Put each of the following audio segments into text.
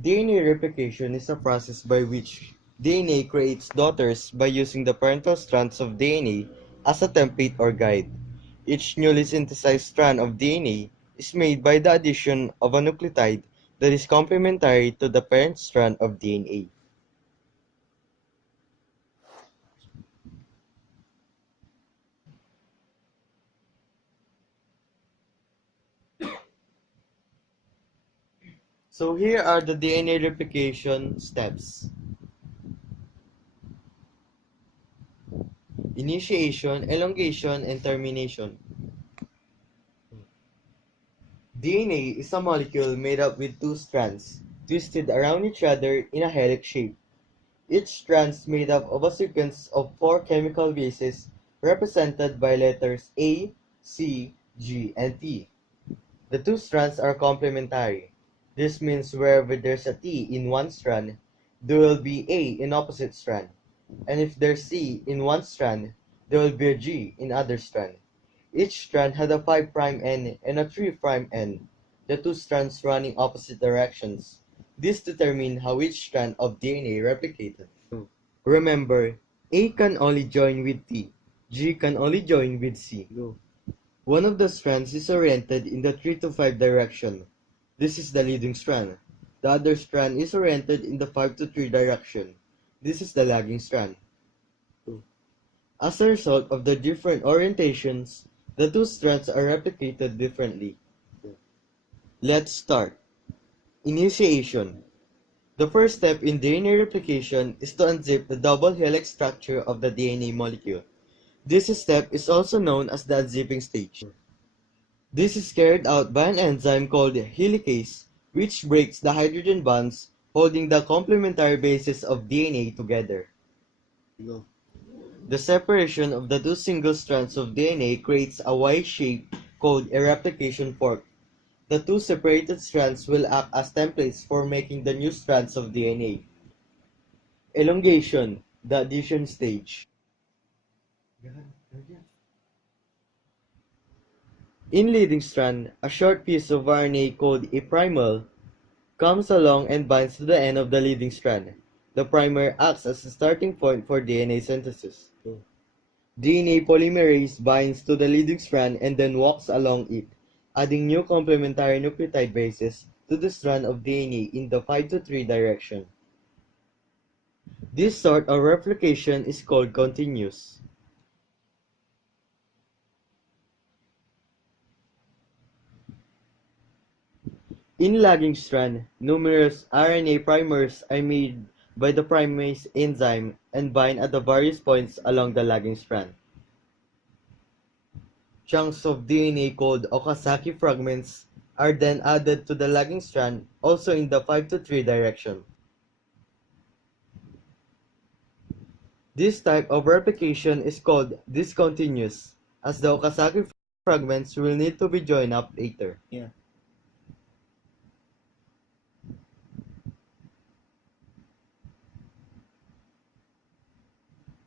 DNA replication is a process by which DNA creates daughters by using the parental strands of DNA as a template or guide. Each newly synthesized strand of DNA is made by the addition of a nucleotide that is complementary to the parent strand of DNA. So here are the DNA replication steps. Initiation, elongation, and termination. DNA is a molecule made up with two strands, twisted around each other in a helix shape. Each strand is made up of a sequence of four chemical bases represented by letters A, C, G, and T. The two strands are complementary. This means wherever there's a T in one strand, there will be A in opposite strand. And if there's C in one strand, there will be a G in other strand. Each strand had a 5' end and a 3' end, the two strands running opposite directions. This determines how each strand of DNA replicated. Remember, A can only join with T, G can only join with C. One of the strands is oriented in the 3 to 5 direction. This is the leading strand. The other strand is oriented in the 5 to 3 direction. This is the lagging strand. As a result of the different orientations, the two strands are replicated differently. Let's start. Initiation. The first step in DNA replication is to unzip the double helix structure of the DNA molecule. This step is also known as the unzipping stage. This is carried out by an enzyme called helicase, which breaks the hydrogen bonds holding the complementary bases of DNA together. The separation of the two single strands of DNA creates a Y shape called a replication fork. The two separated strands will act as templates for making the new strands of DNA. Elongation, the addition stage. In leading strand, a short piece of RNA called a primer comes along and binds to the end of the leading strand. The primer acts as a starting point for DNA synthesis. DNA polymerase binds to the leading strand and then walks along it, adding new complementary nucleotide bases to the strand of DNA in the 5 to 3 direction. This sort of replication is called continuous. In lagging strand, numerous RNA primers are made by the primase enzyme and bind at the various points along the lagging strand. Chunks of DNA called Okazaki fragments are then added to the lagging strand, also in the 5 to 3 direction. This type of replication is called discontinuous, as the Okazaki fragments will need to be joined up later.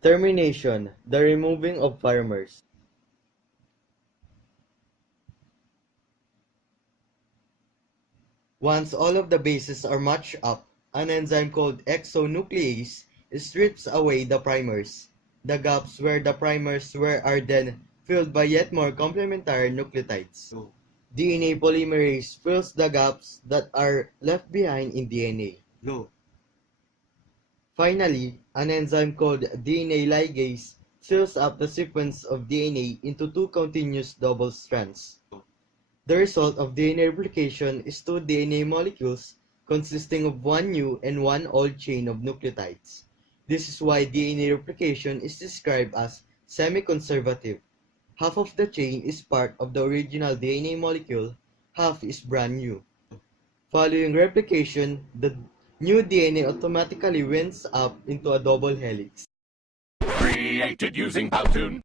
Termination, the removing of primers. Once all of the bases are matched up, an enzyme called exonuclease strips away the primers. The gaps where the primers were are then filled by yet more complementary nucleotides. DNA polymerase fills the gaps that are left behind in DNA. Finally, an enzyme called DNA ligase fills up the sequence of DNA into two continuous double strands. The result of DNA replication is two DNA molecules consisting of one new and one old chain of nucleotides. This is why DNA replication is described as semi-conservative. Half of the chain is part of the original DNA molecule, half is brand new. Following replication, the new DNA automatically winds up into a double helix. Created using Powtoon.